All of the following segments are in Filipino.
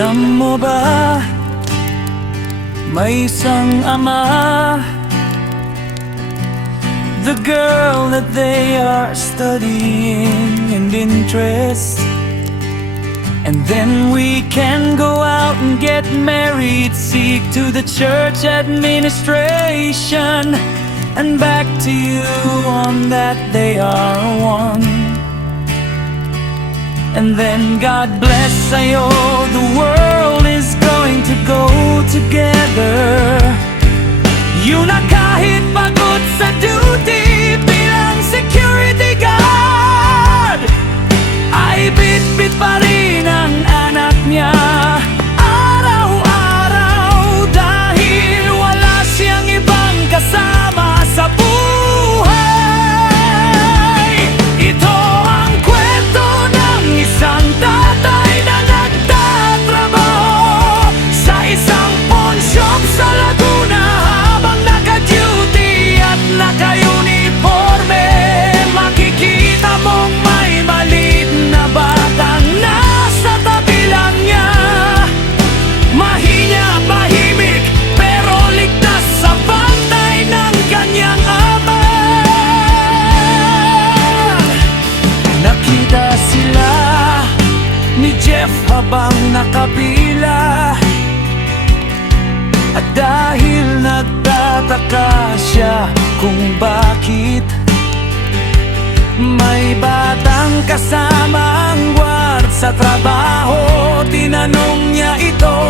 Alam mo ba, may isang ama, the girl that they are studying and interest. And then we can go out and get married, seek to the church administration, and back to you on that they are one. And then God bless sa'yo, the world is going to go together. Yun na kahit pagod sa duty bilang security guard, ay bit-bit pa rin ang anak niya araw-araw, dahil wala siyang ibang kasama sa buhay. Ito ang kwento ng isang tatay na nagtatrabaho sa isang pawn shop sa Laguna, habang naka-duty at naka-uniforme. Makikita mong may maliit na batang nasa tabi lang niya, mahinya, mahimik, pero ligtas sa bantay ng kanyang ama. Nakita sila ni Jeff habang nakapila, at dahil nagtataka siya kung bakit may batang kasama ang guard sa trabaho, tinanong niya ito.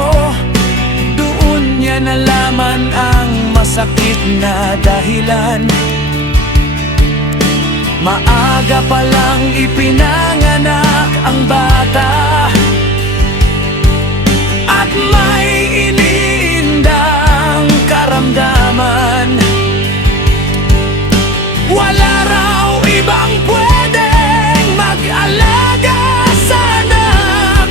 Doon niya nalaman ang masakit na dahilan. Maaga pa lang ipinanganak ang bata, at may iniindang karamdaman. Wala raw ibang pwedeng mag-alaga sa anak,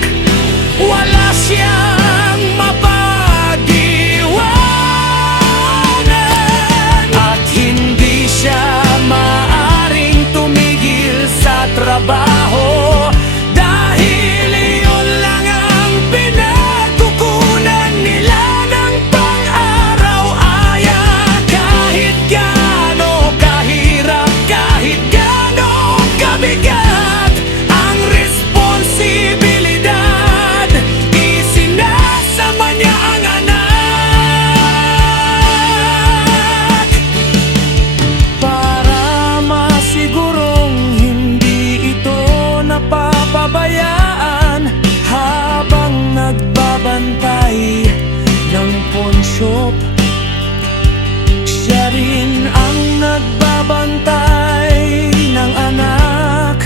wala siyang mapag-iwanan, at hindi siya maaring tumigil sa trabaho, dahil iyon lang ang pinagkukunan nila ng pang-araw-aya. Kahit gaano kahirap, kahit gaano kabigat ang responsibilidad, isinasama niya ang anak para masigurong hindi ito napapabayaan habang nagbabantay ng pawn shop. Siya rin ang nagbabantay ng anak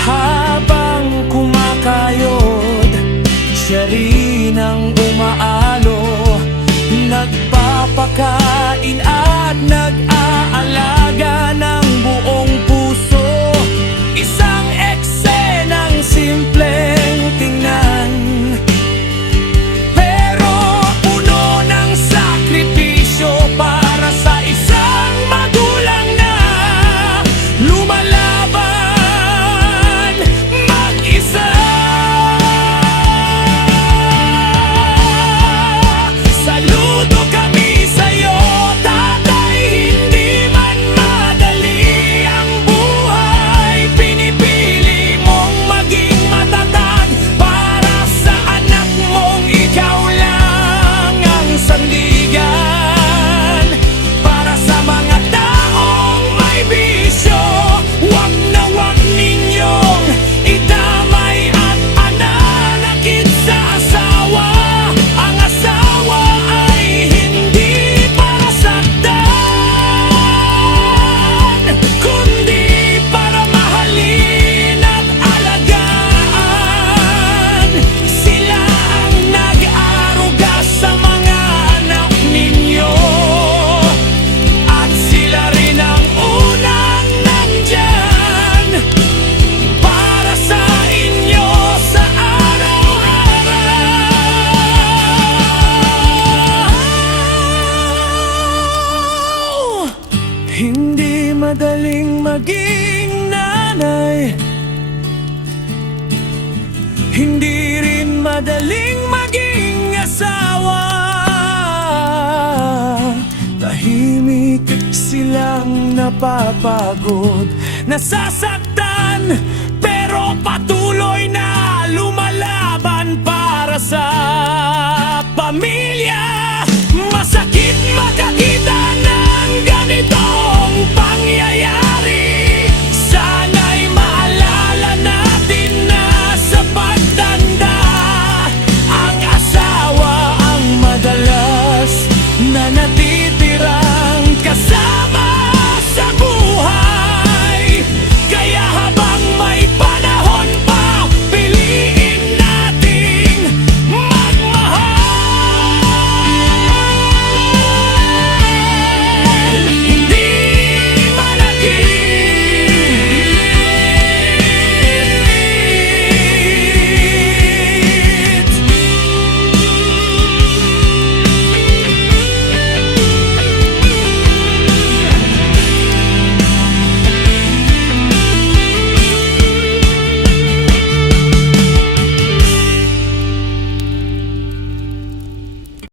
habang kumakayod. Siya rin ang umaalo, nagpapakain at nag-aalaga ng buong puso. Isang eksenang simpleng tingnan, pero puno ng sakripisyo para sa isang magulang na lumalaban mag-isa. Saludo kami sa'yo, tatay. tahimik silang napapagod, nasasaktan, pero patuloy na lumalaban para sa pamilya. Masakit makakita ng ganito,